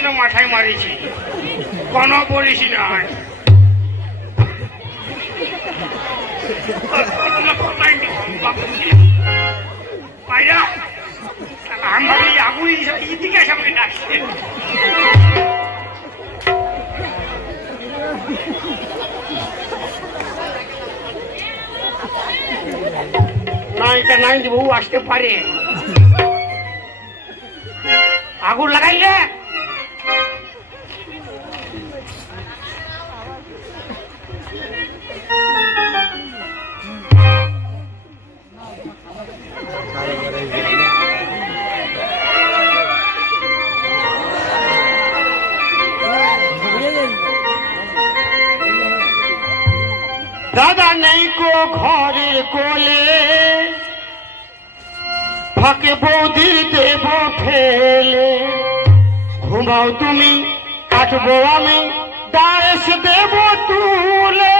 ছিল মাথায় মারিছি, কোনো বলিস না। আমি ভাবি আগুন এদিকে এসে আমাকে ডাকছে। না, এটা নাই বউ আসতে পারে। আগুন লাগাইলে দাদা নেই কো ঘরের কোলে, ফাঁকে বৌদির দেব ফেলে। ঘুমাও তুমি কাটবো আমি দাস দেব তুলে।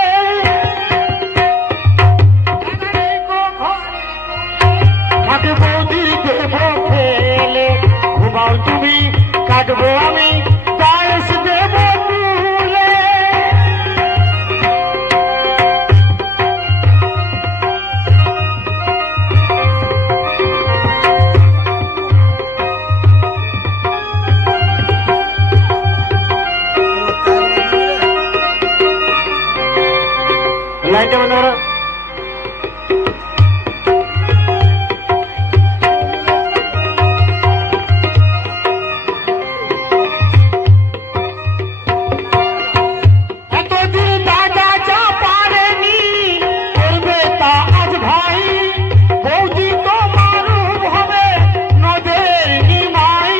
ফাঁকে বৌদির দেব ফেলে, ঘুমাও তুমি কাটবো আমি দাস দেব তুলে। লাইটটা বন্ধ করো। এতদিন দাদা যা পারেনি করবে তা আজ ভাই, বৌদি তো মারুফ হবে নদের নিমাই।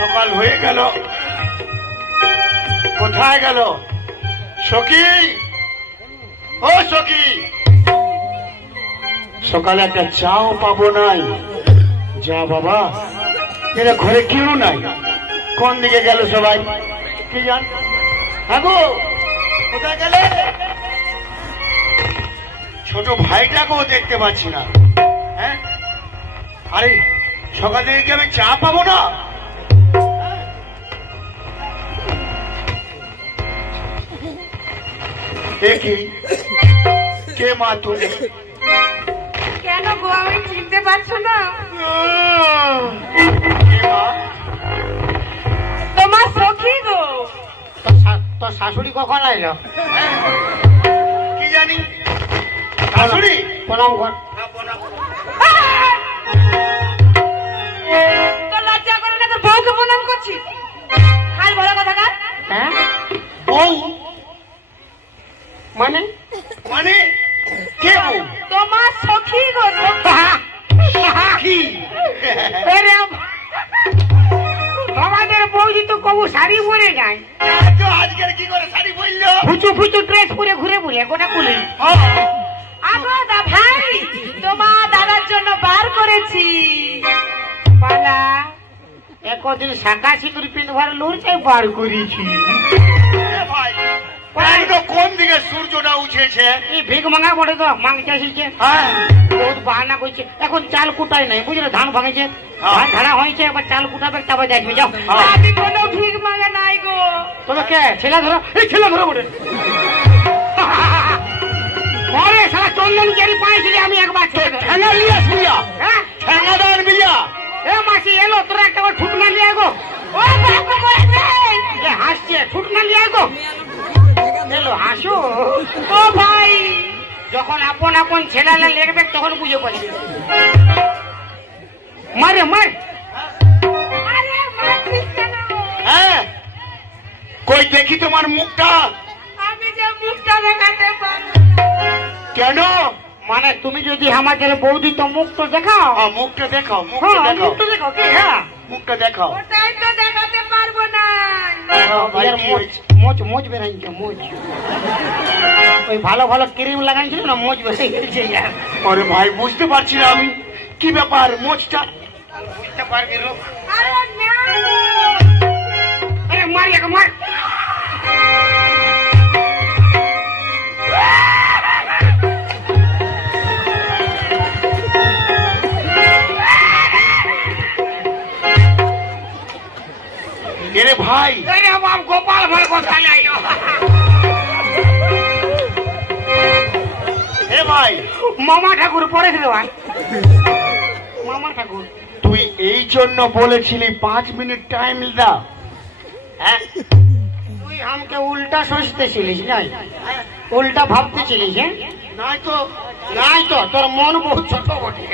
সকাল হয়ে গেল, কোথায় গেল সখী? ও সখী, সকালে একটা চাও পাবো নাই। যা বাবা, এরা ঘরে কেউ নাই, কোন দিকে গেল সবাই কি জান? হ্যাঁ গো, কোথায় গেলে? ছোট ভাইটাকেও দেখতে পাচ্ছি না। হ্যাঁ, আরে সকাল থেকে কি আমি চা পাবো না? দেখি কে মা তুমি? কেন গো, আমি চিনতে পারছো না? তোমার সখী গো। তোর শাশুড়ি কখন আইলো? কি জানি। শাশুড়ি প্রণাম কর। তোর লজ্জা করে না? তোর বউকে প্রণাম করছিস? খাল বড় কথা কার? হ্যাঁ, বউ মানে? মানে কে বউ? তোমার সখী গো। সখী? আমাদের বৌদি তো কবু শাড়ি পরে যায়, আজকের কি করে শাড়ি পরলো? ফুচু ফুচু ড্রেস পরে ঘুরে বলে গোটা কুলি। আগো দা ভাই, তোমার দাদার জন্য বার করেছি পালা। একদিন শাঁখা সিঁদুর পিনবার লোরটাই বার করেছি। কোন দিকে সূর্যটা উঠেছে? এই ভিক মাঙা পড়ে তো মাংতে আসিছে। বহুত বাহানা করছে। এখন চাল কুটাই নাই, বুঝলে, ধান ভাঙেছে, ধান ঝাড়া হয়েছে, এবার চাল কুটাবে, তারপর দেখবে। যাও, আমি কোনো ভিক মাঙা নাই গো। তবে কে ছেলে ধরো? এই ছেলে ধরো বলে পরে সারা চন্দন কেরি পাইছিলি আমি একবার ঠেঙা লিয়া শুইয়া। হ্যাঁ, ঠেঙাদার বিয়া এ মাসি এলো তোরা একটা ঠুট না লিয়ে গো ও বাবা বলে হাসছে ঠুট না লিয়ে গো এলো হাসো ও ভাই যখন আপন আপন ছেলেরা লেগবে তখন বুঝে পারবে মারে মার আরে মারছিস কেন? হ্যাঁ কই দেখি তোমার মুখটা আমি যে মুখটা দেখাতে পারবো কেন মানে তুমি যদি আমাদের বৌদি তো মুখ তো দেখাও মুখটা দেখাও মুখটা দেখাও কি হ্যাঁ মুখটা দেখাও ওটাই তো দেখাতে পারবো না মোচ মোচ বেরাইছে মোচ ওই ভালো ভালো ক্রিম লাগাইছিল না মোচ বেরিয়ে গেছে আরে ভাই বুঝতে পারছি না আমি কি ব্যাপার মোচটা বুঝতে পারবি লোক আরে না আরে মার একে মার এরে ভাই আরে বাপ গোপাল ভাই কথা লাইলো হে ভাই মামা ঠাকুর পড়েছিল ভাই মামা ঠাকুর তুই এই জন্য বলেছিলি 5 মিনিট টাইম দাও হ্যাঁ তুই আমাকে উল্টা সোচতেছিলিস নাই উল্টা ভাবতেছিলিস হ্যাঁ নাই তো তোর মন বহুত ছোট বটে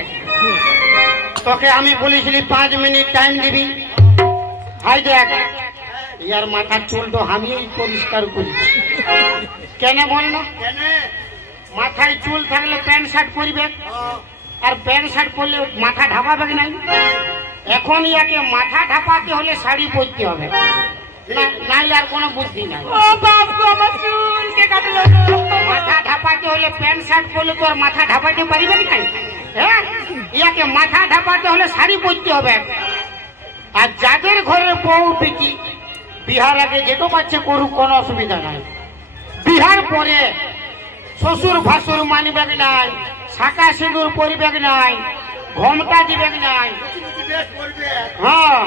তোকে আমি বলেছিলি 5 মিনিট টাইম দিবি হাই দেখ ইয়ার মাথার চুল তো আমিই পরিষ্কার করি কেন বল না মাথায় চুল থাকলে প্যান্ট শার্ট পরবে আর প্যান্ট শার্ট পরলে মাথা ঢাকাবে নাই এখন ইয়াকে মাথা ঢাকাতে হলে শাড়ি পরতে হবে নাইলে আর কোনো বুদ্ধি নাই ও বাপ গো আমার চুলকে কাটলো মাথা ঢাকাতে হলে প্যান্ট শার্ট পরলে তো আর মাথা ঢাকাতে পারিবে নাই হ্যাঁ ইয়াকে মাথা ঢাকাতে হলে শাড়ি পরতে হবে আর যাদের ঘরের বউ পিটি বিহার আগে যেটা পাচ্ছে করুক কোনো অসুবিধা নাই বিহার পরে শ্বশুর ভাসুর মানিবে নাই শাখা সিঁদুর পরিবে নাই ঘমটা দিবে নাই হ্যাঁ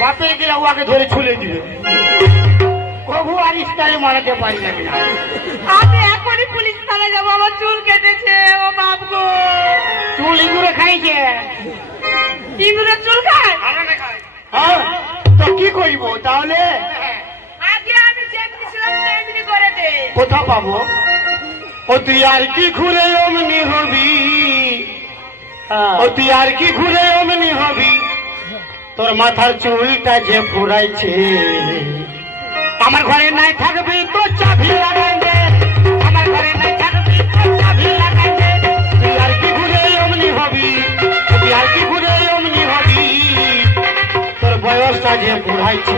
বাপের গেলে ওকে ধরে ছুলে দিবে প্রভু আর স্টাইল মারাতে পারবে না আমি এখনই পুলিশ থানায় যাবো আমার চুল কেটেছে ও বাপ গো চুল ইঁদুরে খাইছে ইঁদুরের চুল খায় হ্যাঁ তো কি করব তাহলে আগে আমি যেমনি ছিলাম তেমনি করে দে কোথা পাবো ও তুই আর কি ঘুরে অমনি হবি ও তুই আর কি ঘুরে অমনি হবি তোর মাথার চুলটা যে ফুরাইছে আমার ঘরে নাই থাকবি তো চাবি লাগাই দে আমার ঘরে নাই থাকবি তো চাবি লাগাই দে তুই আর কি ঘুরে অমনি হবি তুই আর কি ঘুরে অমনি হবি তোর বয়সটা যে ফুরাইছে